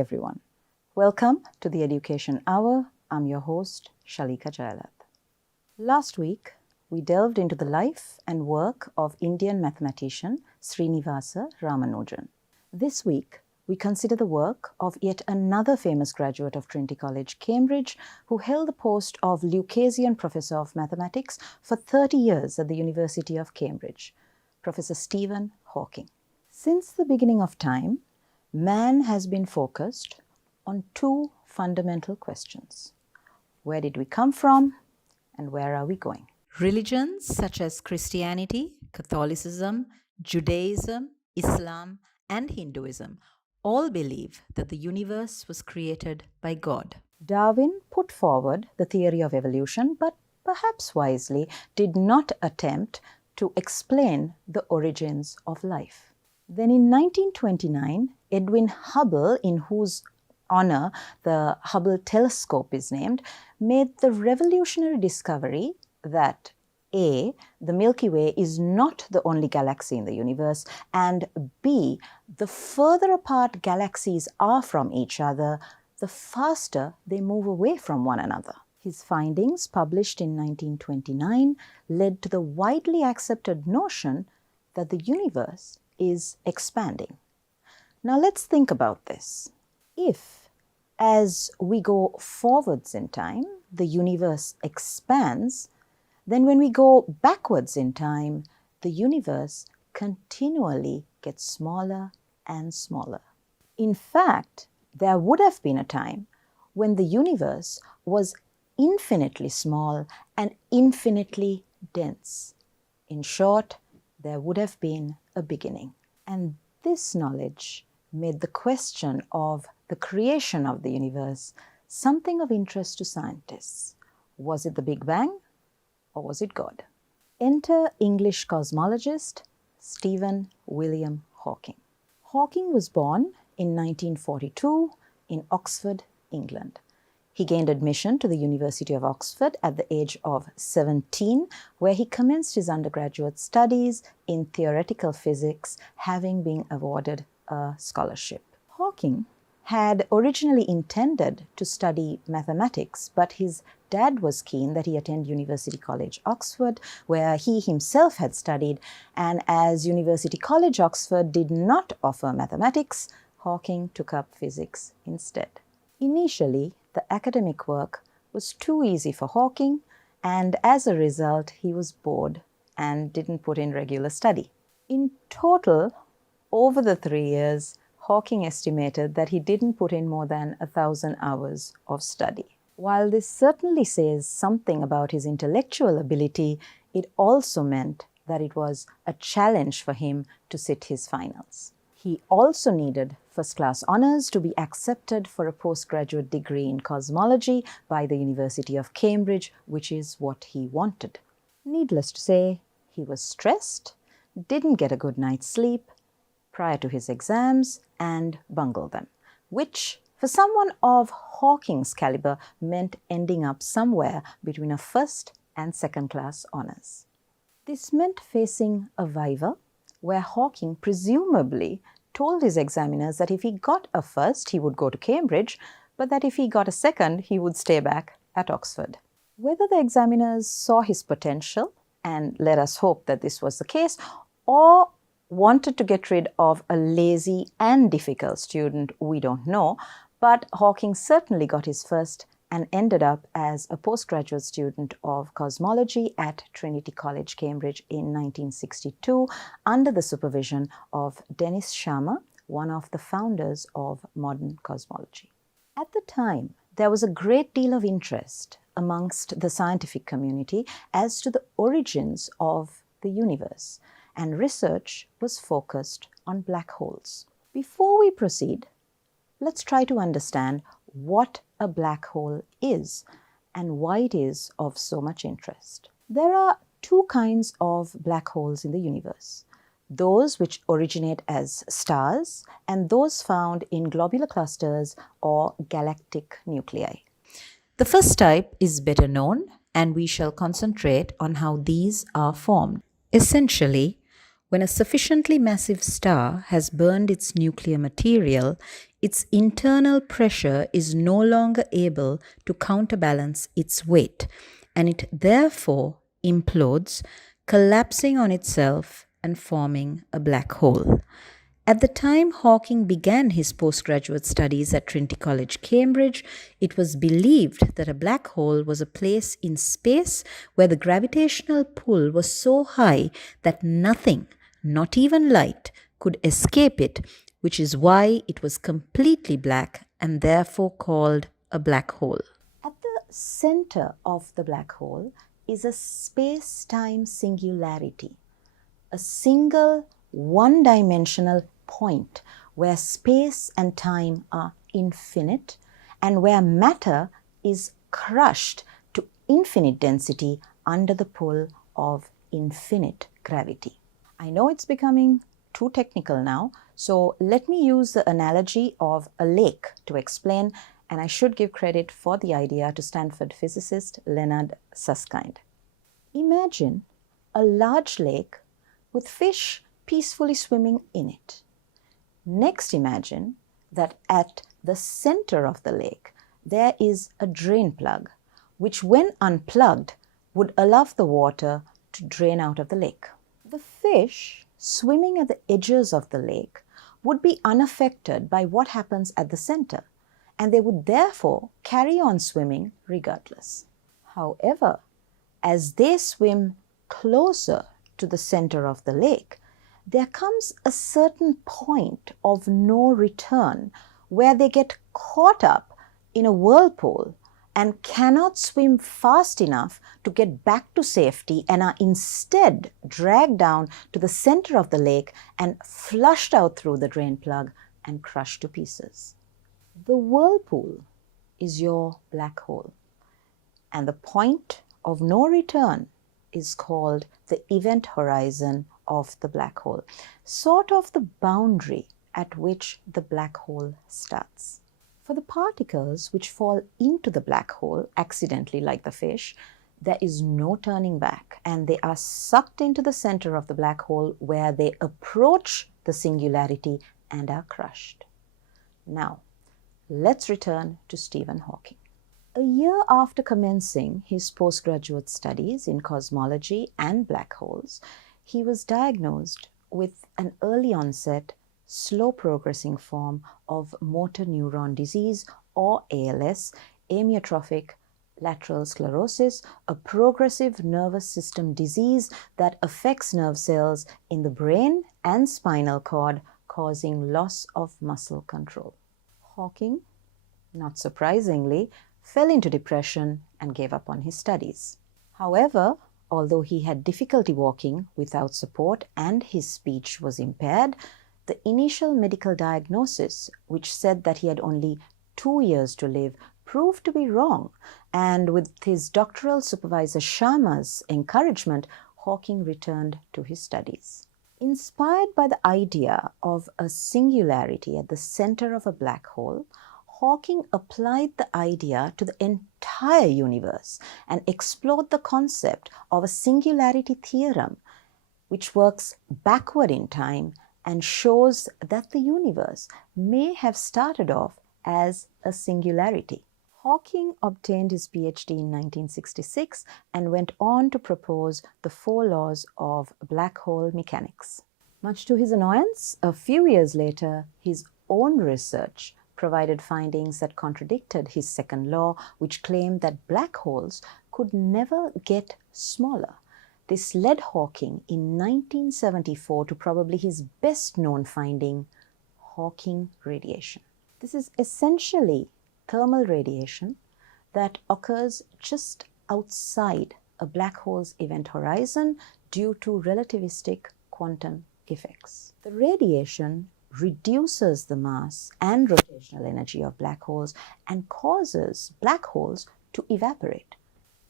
everyone. Welcome to the Education Hour. I'm your host, Shaleeka Jayalath. Last week, we delved into the life and work of Indian mathematician Srinivasa Ramanujan. This week, we consider the work of yet another famous graduate of Trinity College, Cambridge, who held the post of Lucasian Professor of Mathematics for 30 years at the University of Cambridge, Professor Stephen Hawking. Since the beginning of time, man has been focused on two fundamental questions. Where did we come from and where are we going? Religions such as Christianity, Catholicism, Judaism, Islam, and Hinduism all believe that the universe was created by God. Darwin put forward the theory of evolution, but perhaps wisely did not attempt to explain the origins of life. Then in 1929, Edwin Hubble, in whose honor the Hubble telescope is named, made the revolutionary discovery that A, the Milky Way is not the only galaxy in the universe, and B, the further apart galaxies are from each other, the faster they move away from one another. His findings, published in 1929, led to the widely accepted notion that the universe is expanding. Now let's think about this. If, as we go forwards in time, the universe expands, then when we go backwards in time, the universe continually gets smaller and smaller. In fact, there would have been a time when the universe was infinitely small and infinitely dense. In short, there would have been a beginning. And this knowledge made the question of the creation of the universe something of interest to scientists. Was it the Big Bang or was it God? Enter English cosmologist Stephen William Hawking. Hawking was born in 1942 in Oxford, England. He gained admission to the University of Oxford at the age of 17, where he commenced his undergraduate studies in theoretical physics, having been awarded a scholarship. Hawking had originally intended to study mathematics, but his dad was keen that he attend University College, Oxford, where he himself had studied, and as University College, Oxford did not offer mathematics, Hawking took up physics instead. Initially, the academic work was too easy for Hawking, and as a result, he was bored and didn't put in regular study. In total, over the 3 years, Hawking estimated that he didn't put in more than 1,000 hours of study. While this certainly says something about his intellectual ability, it also meant that it was a challenge for him to sit his finals. He also needed first-class honors to be accepted for a postgraduate degree in cosmology by the University of Cambridge, which is what he wanted. Needless to say, he was stressed, didn't get a good night's sleep prior to his exams, and bungled them, which for someone of Hawking's caliber meant ending up somewhere between a first and second-class honors. This meant facing a viva where Hawking presumably told his examiners that if he got a first, he would go to Cambridge, but that if he got a second, he would stay back at Oxford. Whether the examiners saw his potential, and let us hope that this was the case, or wanted to get rid of a lazy and difficult student, we don't know, but Hawking certainly got his first and ended up as a postgraduate student of cosmology at Trinity College, Cambridge in 1962 under the supervision of Dennis Sharma, one of the founders of modern cosmology. At the time, there was a great deal of interest amongst the scientific community as to the origins of the universe, and research was focused on black holes. Before we proceed, let's try to understand what a black hole is and why it is of so much interest. There are two kinds of black holes in the universe: those which originate as stars and those found in globular clusters or galactic nuclei. The first type is better known, and we shall concentrate on how these are formed. Essentially, when a sufficiently massive star has burned its nuclear material, its internal pressure is no longer able to counterbalance its weight, and it therefore implodes, collapsing on itself and forming a black hole. At the time Hawking began his postgraduate studies at Trinity College, Cambridge, it was believed that a black hole was a place in space where the gravitational pull was so high that nothing, not even light, could escape it, which is why it was completely black and therefore called a black hole. At the center of the black hole is a space-time singularity, a single one-dimensional point where space and time are infinite and where matter is crushed to infinite density under the pull of infinite gravity. I know it's becoming too technical now, so let me use the analogy of a lake to explain, and I should give credit for the idea to Stanford physicist Leonard Susskind. Imagine a large lake with fish peacefully swimming in it. Next, imagine that at the center of the lake there is a drain plug, which when unplugged would allow the water to drain out of the lake. The fish swimming at the edges of the lake would be unaffected by what happens at the center, and they would therefore carry on swimming regardless. However, as they swim closer to the center of the lake, there comes a certain point of no return where they get caught up in a whirlpool and cannot swim fast enough to get back to safety and are instead dragged down to the center of the lake and flushed out through the drain plug and crushed to pieces. The whirlpool is your black hole, and the point of no return is called the event horizon of the black hole, sort of the boundary at which the black hole starts. For the particles which fall into the black hole accidentally, like the fish, there is no turning back, and they are sucked into the center of the black hole where they approach the singularity and are crushed. Now, let's return to Stephen Hawking. A year after commencing his postgraduate studies in cosmology and black holes, he was diagnosed with an early onset, slow progressing form of motor neuron disease, or ALS, amyotrophic lateral sclerosis, a progressive nervous system disease that affects nerve cells in the brain and spinal cord, causing loss of muscle control. Hawking, not surprisingly, fell into depression and gave up on his studies. However, although he had difficulty walking without support and his speech was impaired, the initial medical diagnosis, which said that he had only 2 years to live, proved to be wrong, and with his doctoral supervisor Sharma's encouragement, Hawking returned to his studies. Inspired by the idea of a singularity at the center of a black hole, Hawking applied the idea to the entire universe and explored the concept of a singularity theorem, which works backward in time and shows that the universe may have started off as a singularity. Hawking obtained his PhD in 1966 and went on to propose the 4 laws of black hole mechanics. Much to his annoyance, a few years later, his own research provided findings that contradicted his second law, which claimed that black holes could never get smaller. This led Hawking in 1974 to probably his best-known finding, Hawking radiation. This is essentially thermal radiation that occurs just outside a black hole's event horizon due to relativistic quantum effects. The radiation reduces the mass and rotational energy of black holes and causes black holes to evaporate.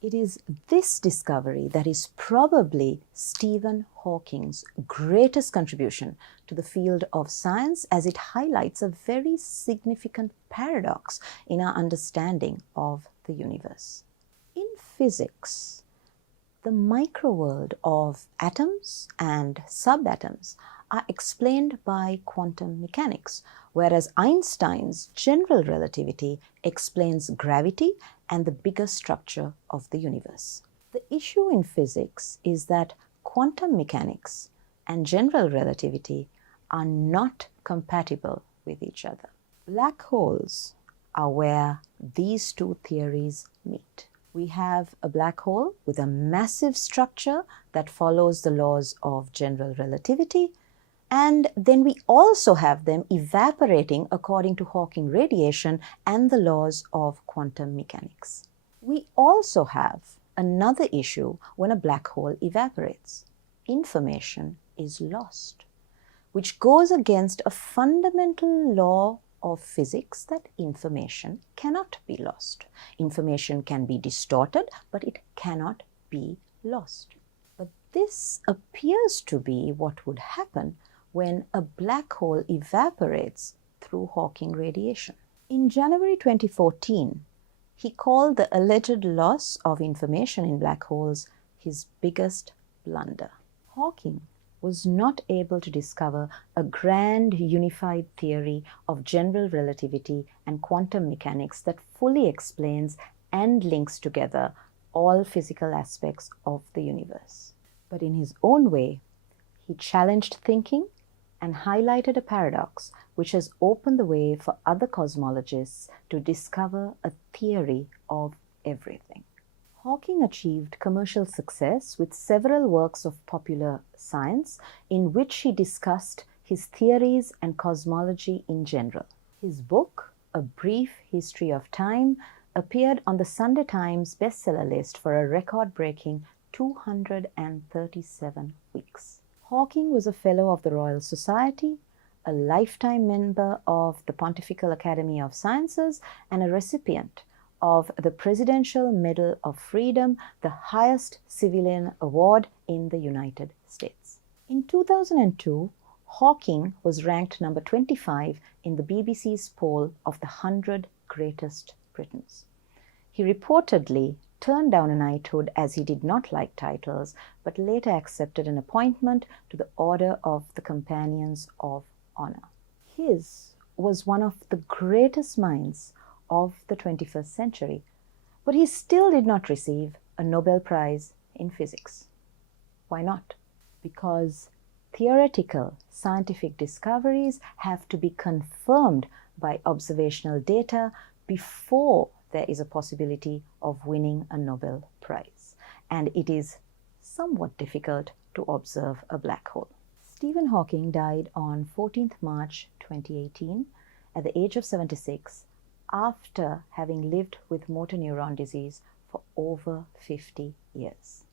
It is this discovery that is probably Stephen Hawking's greatest contribution to the field of science, as it highlights a very significant paradox in our understanding of the universe. In physics, the microworld of atoms and subatoms are explained by quantum mechanics, whereas Einstein's general relativity explains gravity and the bigger structure of the universe. The issue in physics is that quantum mechanics and general relativity are not compatible with each other. Black holes are where these two theories meet. We have a black hole with a massive structure that follows the laws of general relativity, and then we also have them evaporating according to Hawking radiation and the laws of quantum mechanics. We also have another issue when a black hole evaporates. Information is lost, which goes against a fundamental law of physics that information cannot be lost. Information can be distorted, but it cannot be lost. But this appears to be what would happen when a black hole evaporates through Hawking radiation. In January 2014, he called the alleged loss of information in black holes his biggest blunder. Hawking was not able to discover a grand unified theory of general relativity and quantum mechanics that fully explains and links together all physical aspects of the universe. But in his own way, he challenged thinking and highlighted a paradox which has opened the way for other cosmologists to discover a theory of everything. Hawking achieved commercial success with several works of popular science in which he discussed his theories and cosmology in general. His book, A Brief History of Time, appeared on the Sunday Times bestseller list for a record-breaking 237 weeks. Hawking was a Fellow of the Royal Society, a lifetime member of the Pontifical Academy of Sciences, and a recipient of the Presidential Medal of Freedom, the highest civilian award in the United States. In 2002, Hawking was ranked number 25 in the BBC's poll of the 100 Greatest Britons. He reportedly turned down a knighthood as he did not like titles, but later accepted an appointment to the Order of the Companions of Honor. His was one of the greatest minds of the 21st century, but he still did not receive a Nobel Prize in physics. Why not? Because theoretical scientific discoveries have to be confirmed by observational data before there is a possibility of winning a Nobel Prize, and it is somewhat difficult to observe a black hole. Stephen Hawking died on 14th March 2018 at the age of 76 after having lived with motor neuron disease for over 50 years.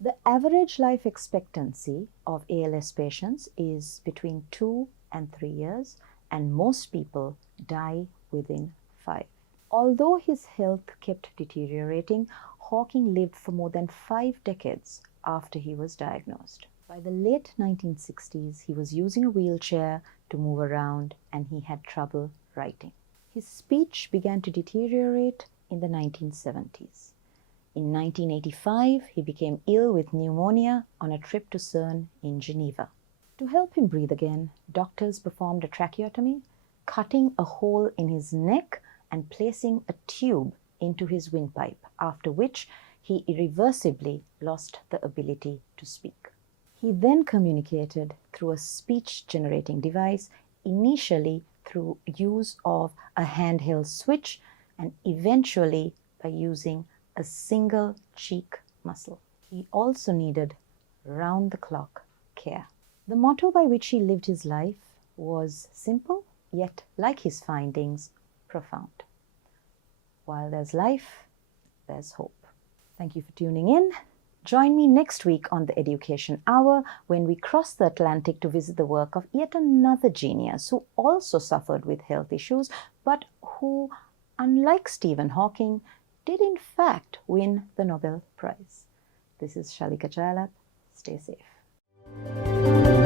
The average life expectancy of ALS patients is between 2 and 3 years, and most people die within 5. Although his health kept deteriorating, Hawking lived for more than 5 decades after he was diagnosed. By the late 1960s, he was using a wheelchair to move around, and he had trouble writing. His speech began to deteriorate in the 1970s. In 1985, he became ill with pneumonia on a trip to CERN in Geneva. To help him breathe again, doctors performed a tracheotomy, cutting a hole in his neck and placing a tube into his windpipe, after which he irreversibly lost the ability to speak. He then communicated through a speech-generating device, initially through use of a handheld switch and eventually by using a single cheek muscle. He also needed round-the-clock care. The motto by which he lived his life was simple, yet, like his findings, profound. While there's life, there's hope. Thank you for tuning in. Join me next week on the Education Hour when we cross the Atlantic to visit the work of yet another genius who also suffered with health issues, but who, unlike Stephen Hawking, did in fact win the Nobel Prize. This is Shaleeka Jayalath. Stay safe.